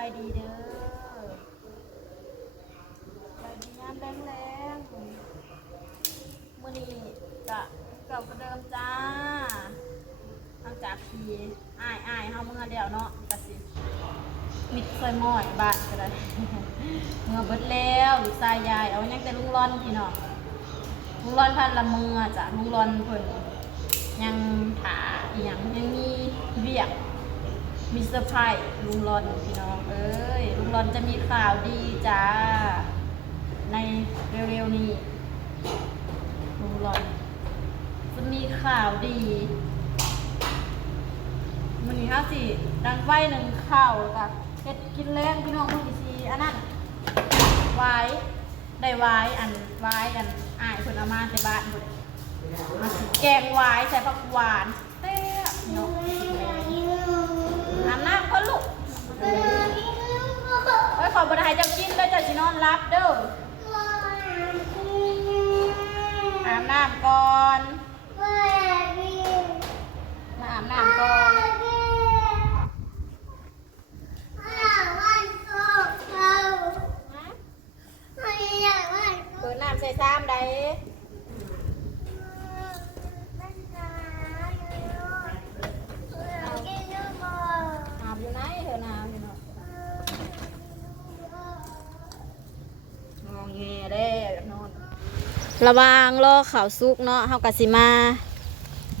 ายดีเด้อสบายดีงามแรงแรงๆมื่อนี้กะเก่าก็เดิมจ้าหลังจากทีอายอายเฮาเมื่อเดียวเนาะกะสิมิดซอยหม้อยบานก็ได้ เมื่อเบิดแล้วลูกชายยาย เอายังแต่ลุงร่อนพี่น้องลุงร่อนพันละเมือจ้ะลุงร่อนเพิ่นยังถาอีหยังยังมีเวียก มีเซอร์ไพรส์ลุงรอนพี่น้อง เอ้ยลุงรอนจะมีข่าวดีจ้า ในเร็วๆนี้ลุงรอน จะมีข่าวดีมันนี้ห้าสิดังไฟหนึ่งข่าวแล้วก็เฮ็ดกินแรงพี่น้องมันกี่ซีอันนั้นไว้ได้ไว้อันไว้อันอายคนเอามาในบ้านหมดมาแกงไว้ใส่ผักหวานเต้พี่น้อง อาบน้ำก็ลูกเฮ้ยขอบริหารจะกินแล้วจะสินอนรับเด้ออาบน้ำก่อนมาอาบน้ำก่อนเปิดน้ำใส่ซ้ำได้อาบอยู่ไหนเธอหนาวอยู่เนาะงอแงเด้นอน ระวางรอข่าวซุกเนาะเฮากะสิมา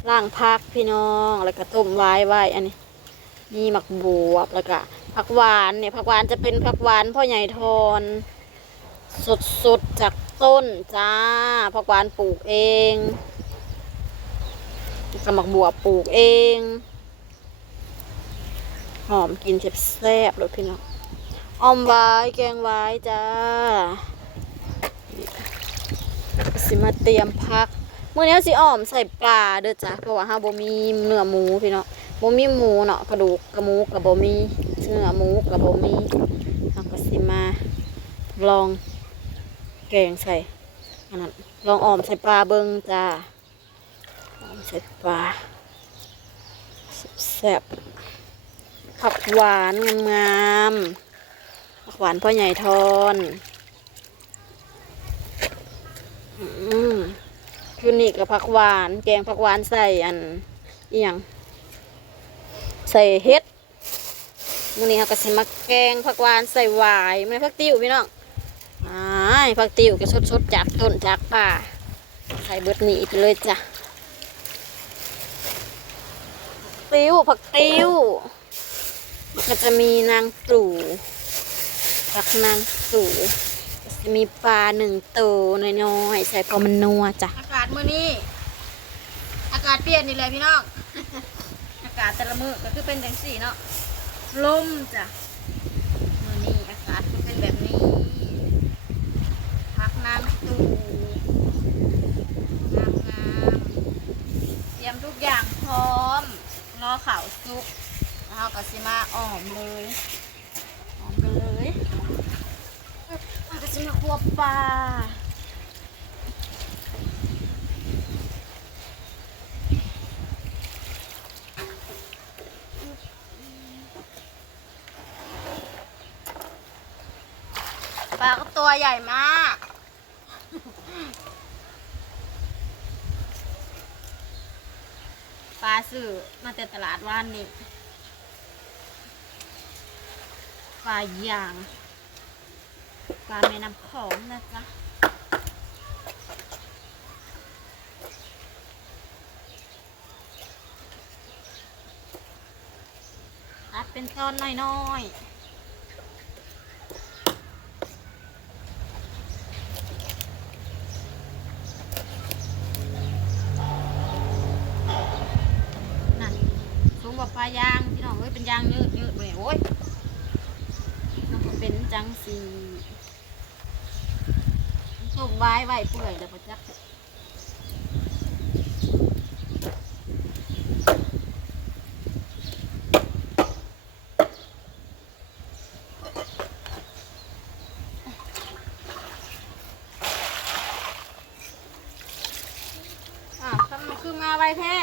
ล้างผักพี่น้องแล้วก็ต้มไว้ไว้อันนี้มีหมักบวบแล้วก็ผักหวานเนี่ยผักหวานจะเป็นผักหวานพ่อใหญ่ทอนสดๆจากต้นจ้าผักหวานปลูกเองกับหมักบวบปลูกเอง หอมกินแซ่บๆเลยพี่น้องออมไว้แกงไว้จ้า สิมาเตรียมพักเมื้อนี้สิอ้อมใส่ปลาเด้อจ้ะเพราะว่าเฮาบ่มีเนื้อหมูพี่เนาะบ่มีหมูเนาะกระดูกกระหมูก็บ่มีเนื้อหมูก็บ่มีเฮาก็สิมาลองแกงใส่อันนั้นลองอ้อมใส่ปลาเบิ่งจ้าอ้อมใส่ปลาแซ่บผักหวานงามๆผักหวานพ่อใหญ่ทอน อืม คือนี่กับผักหวาน แกงผักหวานใส่อันเอียงใส่เฮ็ดมื้อนี้เราก็สิมาแกงผักหวานใส่หวายไม่ผักติ้วพี่น้องอ้ายผักติ้วก็สดๆจากต้นจากป่าใส่เบิดนี่ไปเลยจ้ะติ้วผักติ้วก็จะมีนางตู่ผักนางตู่มีปลาหนึ่งตัวน้อยๆใส่พอมันนัวจ้ะากาศมื้อนี้ อากาศเปลี่ยนนี่เลยพี่น้อง อากาศแต่ละมื้อก็คือเป็นจังสี่เนาะ ลมจ้ะ มื้อนี้อากาศเป็นแบบนี้ พักน้ำตูงามงามเตรียมทุกอย่างพร้อมรอข่าวซุกแล้วเราก็สิมาอ้อมเลยอ้อมกันเลยมันก็จะมาครัวปลา ปลาก็ตัวใหญ่มาก ปลาสื่อมาแต่ตลาดว่านนี่ ปลาย่าง ปลาแม่น้ำของนะจ๊ะตัดเป็นตอนน้อยๆ เป็นยางยืดยืดเลยโอ้ยน้องเป็นจังสีส่งไว้ไว้เปื่อยแล้วประจักอะทำไมคือมาไวแท้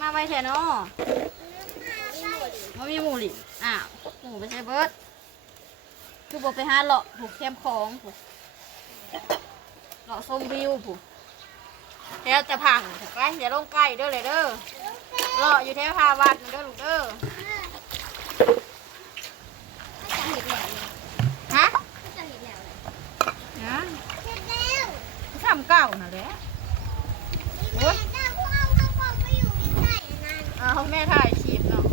มาไวแทนาะฮว่ามีหมูหลิอ้าวหมูไปใช้เบิร์ดคือบอกไปหาเลาะผูกแคมของผูกเลาะส้มวิวผูกแถวจะพังถูกไหมเดี๋ยวลงใกล้เด้อเลยเด้อเลาะอยู่แถวพาวัดนะเด้อลูกเด้อ จะเห็นแล้ว ฮะ จะเห็นแล้ว นะ เห็นแล้ว ทำเก่าน่ะแหละ โอ้ยเจ้าพวกเอากระป๋องไปอยู่ใกล้ๆนั่น อ่าเขาแม่ถ่ายคลิปเนาะ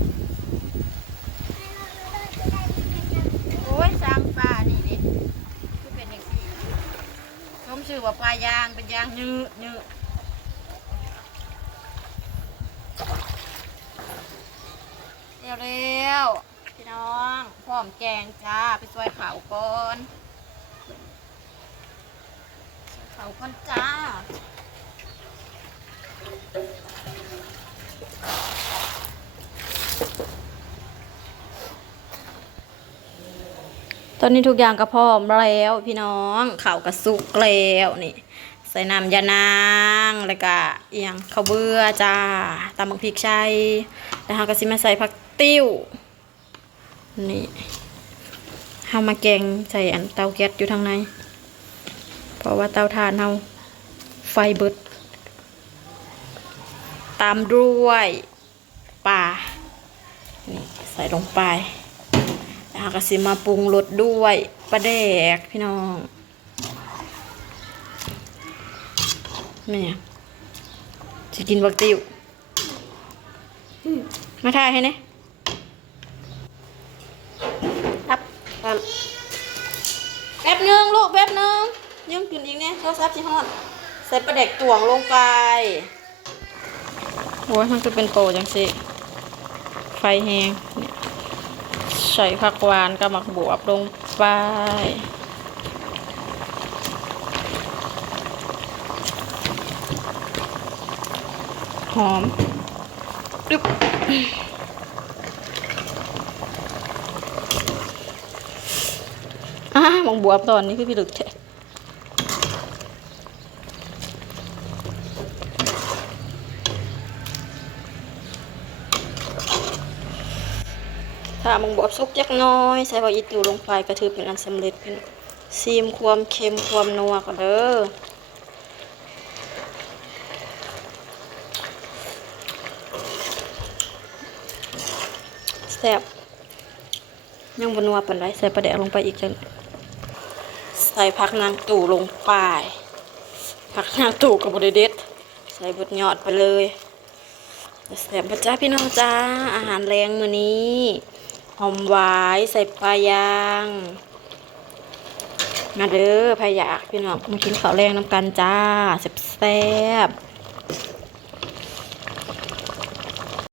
ให้เราเลยจะได้ยินกัน โอ้ยสร้างปลานี่ดิคือเป็นอย่างนี้ต้ม ชื่อว่าปลายางเป็นยางยืดยืดเร็วเร็วพี่น้องพร้อมแกงจ้าไปซอยเขาก่อนเขาก่อนจ้า อนนี้ทุกอย่างก็พร้อมแล้วพี่น้องข่าวกระสุกแล้วนี่ ใส่น้ำยานางแล้วก็เอียงข้าวเบื่อจ้าตำบักพริกชัยแล้วเราก็สิมาใส่ผักติ้วนี่เฮามาแกงใส่อันเตาแก๊สอยู่ทางใน เพราะว่าเตาถ่านเฮาไฟเบิด ตามด้วยปลานี่ใส่ลงไป แล้วเราก็สิมาปรุงรสด้วยปลาแดกพี่น้องแม่จะกินบักติวอืมมาถ่ายให้เนี่ยรับรับแป๊บนึงลูกแป๊บนึงยังกินอีกเนี่ยโทรศัพท์สิฮอดใส่ปลาแดกตวงลงไปโอ้ยมันจะเป็นโตจังสิไฟแหงเนี่ย ใส่ผักหวานกับหมักบวบลงไปหอมดึบอ่าหมักบวบตอนนี้คือพี่ลึกแท้ ถ้ามักบวบสุกจักน้อย ใส่ผักอีตูลงไปกระถือเป็นอันสำเร็จเป็นซีมความเค็มความนัวก่อนเด้อแซ่บยังบนัวปันไดใส่ปลาแดกลงไปอีกจังใส่ผักนางตู่ลงไปผักนางตู่กับบริเด็ดใส่บดยอดไปเลยแซ่บปะจ้าพี่น้องจ้าอาหารแรงมื้อนี้ หอมหวายใส่ปลายาง มาเด้อพายากพี่น้องมากินข้าวแรงน้ำกันจ้าแซ่บ